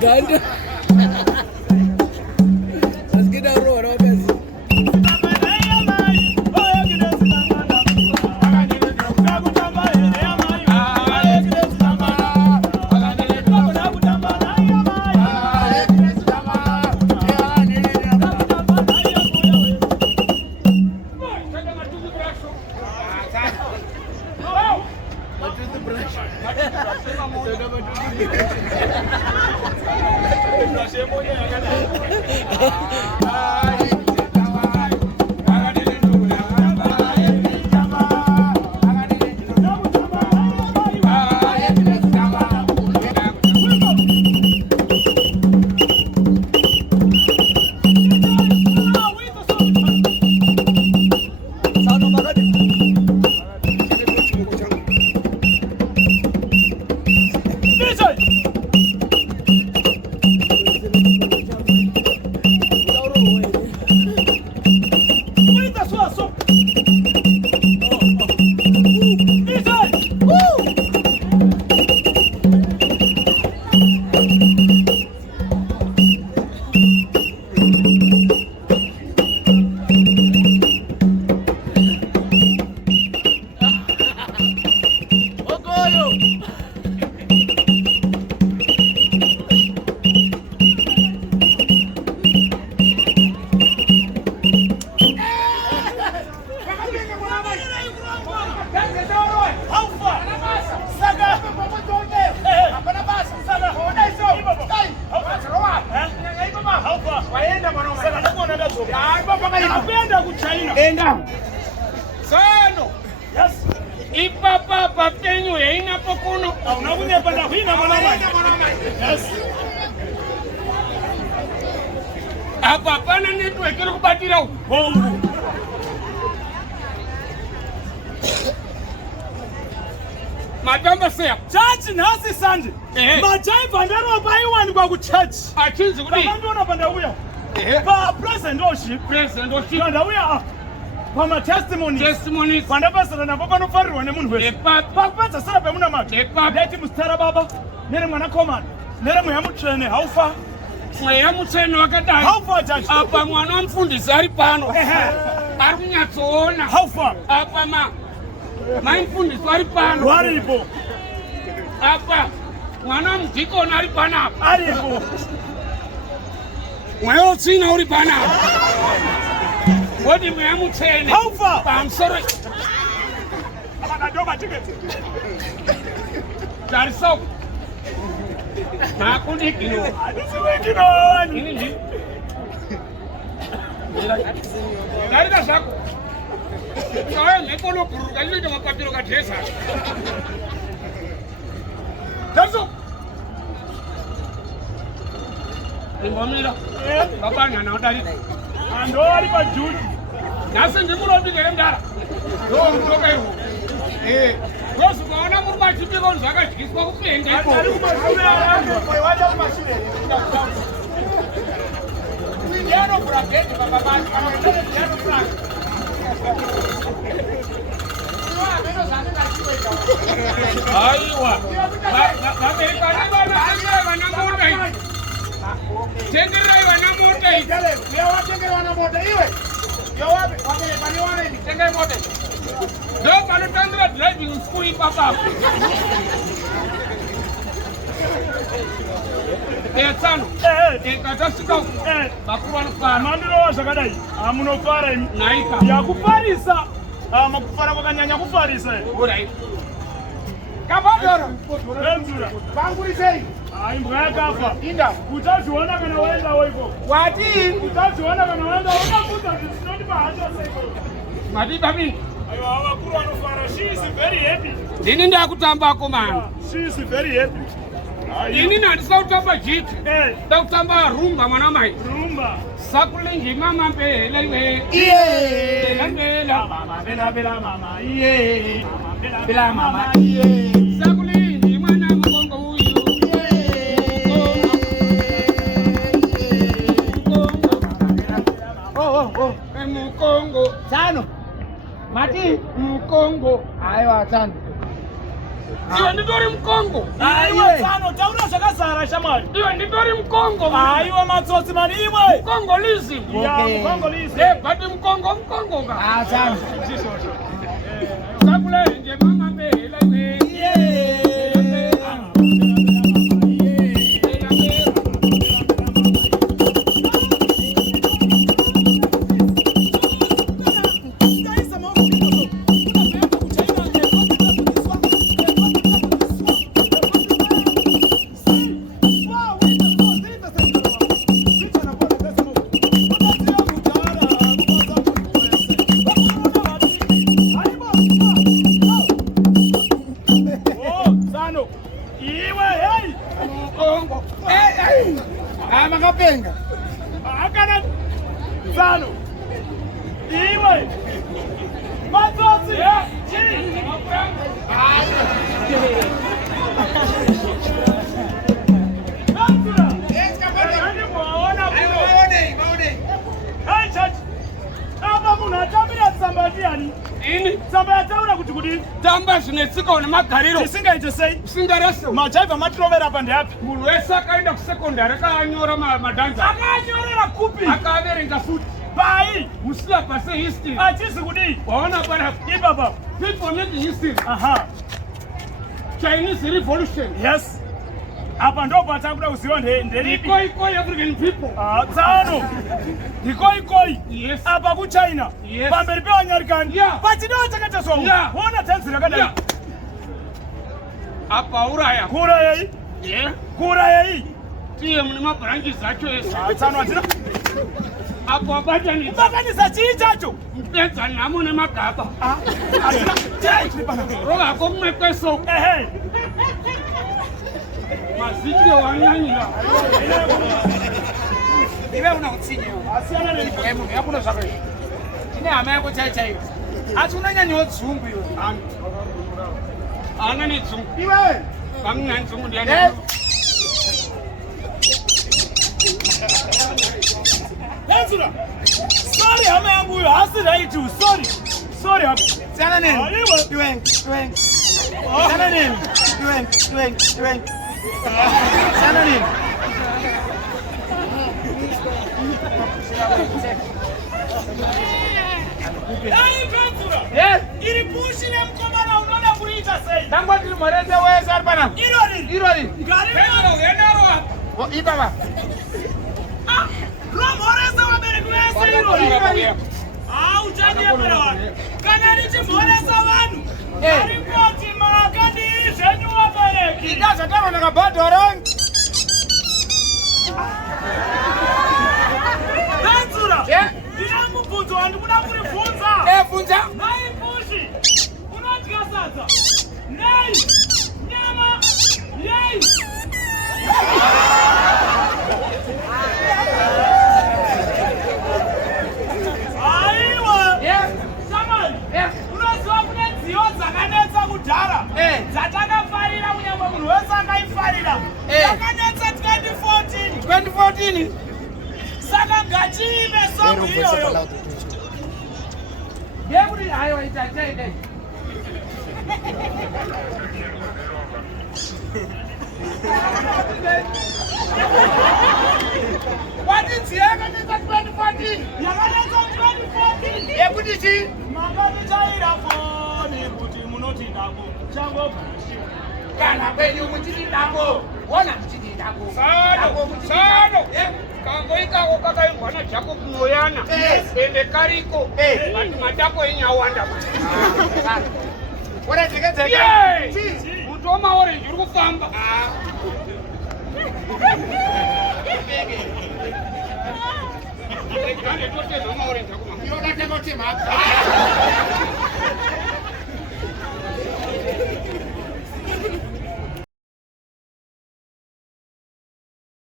Ganda. Let's get that road up as Sano. Yes. Ipapa papenyo ya ina pokuno. Unakunya panda huina mwanama. Yes. Apa pana network iri kubatira uko. Matamba seya. Church nasi sanje. Majaiva ndaro baiwani kwa ku church. Achinzi kudi. Kama panda uya. Pa present worship. Panda uya. Pama testimonies. Panda basa na baba no farirwa ne munhu wese. Papa sara pe muna mati. Dati mustara baba. Nere mwana komanda. Nere muyamutrene haufa. Muyamutrene wakadai. Haufa church. Apa mwana mfundisi ari pano. Ari kunyatsoona. Haufa. Apa mfundisi ari pano. Waripo. Apa mwana mudikoni ari pana. Aripo. Mwana tsina uri pana. What do you mean? How far? I'm sorry. I don't want to get it. That is so. I couldn't you know. I don't know. That is a sorry, I follow Kuru. I need to go to the Jessa. That's all. Papa, now that is. And all about Jude. Nothing to go to the end. Don't look at you. What's going on with my people on Zaga? He's going to pay. Mbwakafa inda utaziona kana waenda wewe wati utaziona kana waenda unakuta disnoti bahaja sasa mati babi ayo awakuru anofara she is very happy nini ndakutamba ko man she is very happy nini ndisawutamba jiti ndakutamba rumba mwana mai rumba sakulengi mama mbele iwe iye mbela mama bela mama iye bela mama iye sakulengi mwana mkongo Mukongo. Sano. Mati. Mukongo. Aiwa sana. Iwe nditori mkongo. Aiwa sana, taura zvakazara shamwari. Iwe nditori mkongo. Aiwa matsotsi mani iwe. Mkongo lizi. Ya, mkongo lizi. Bati mkongo ka. Sana. Sakula nje mama bela we. Makapenga. Akana Zano. Iwe. Matsotsi. Tsamba yataura kuti kudini? Tamba zvinetsika une magariro. Tisingaite sei? Singareso. Majaivha matirovera apa ndeapi? Munhu wese akaenda kusekondari akanyora madhanza. Akanyorera kupi? Akaverenga futi. Pai. Musila pase history. Achisi kudini? Waona bwana. Ibaba. People make history. Aha. Chinese Revolution. Yes. Apa ndo patakuda kuziva nderipi? Ikoi African people. Tsano. Ikoi. Yes. Apa kuChina. Yes. Pamberi pewanyarikani. Yeah. Pachidoo chakataswa. Yeah. Wona tanzi rakadai. Yeah. Apa uraya. Kurayai. Yeah. Kurayai. Tiye mune mabranches acho ese. Tsano atina. Apo abatani. Bakanisa chii chacho? Mpedza nhamo nemagaba. Atina. Chai chiri pana. Roga komwe kweso. Ehe. Maziki wanyanyira. Iwe una utsinyewa. Asiyana nelipo. Munhu yakuna zvako. Ine hama yako chaichaiyo. Asi unanyanyawo dzungu iwe. Ana nedzungu. Iwe. Kamuna ndzungu ndiani. Henzura. Sorry hama yangu huyo. Hasi right you. Sorry hapa. Sana nini? Iwe. Sana nini? Sana nini? Henzura. Yes. Iri pushi nemkomana unoda kuita sei? Tangwa tiri mwarese wese ari pana. Irori. Yenaro. Ibaba. Romorese wabereki wese irori. Uchanyemera vanhu. Kana ndichimhoresa vanhu. Arikoti makandiri zvenyu wabereki. Ndazvataro ndakabhadhara. Henzura. Ndina mubvunzo wandikuda kuribvunza. Bvunza. Nai pushi. Unodya sadza. Nei. Nyama. Yei. Aiwa. Shamari. Unoziva kune nziyo dzakanetsa kudhara. Dzatakafarira kunyangwe munhu wese akaifarira. Yakanetsa 2014. Saka ngatiime songo iyoyo. Yekuri aiwa itachaide. Wati nziyo yakanetsa 2014. Yakanetsa 2014. Yekuti chi? Makatichaira foni kuti munoti ndako. Changobva. Kana kwenyu muchiti ndako. Wona muchiti ndako. Sano. Kango ikako kakairwana jako kunoyana. Ende kariko. Vati matako enyawanda. Wona tikedzeka. Yey! Mutu wamaorenji uri kufamba. Inoda tekoti mhaka.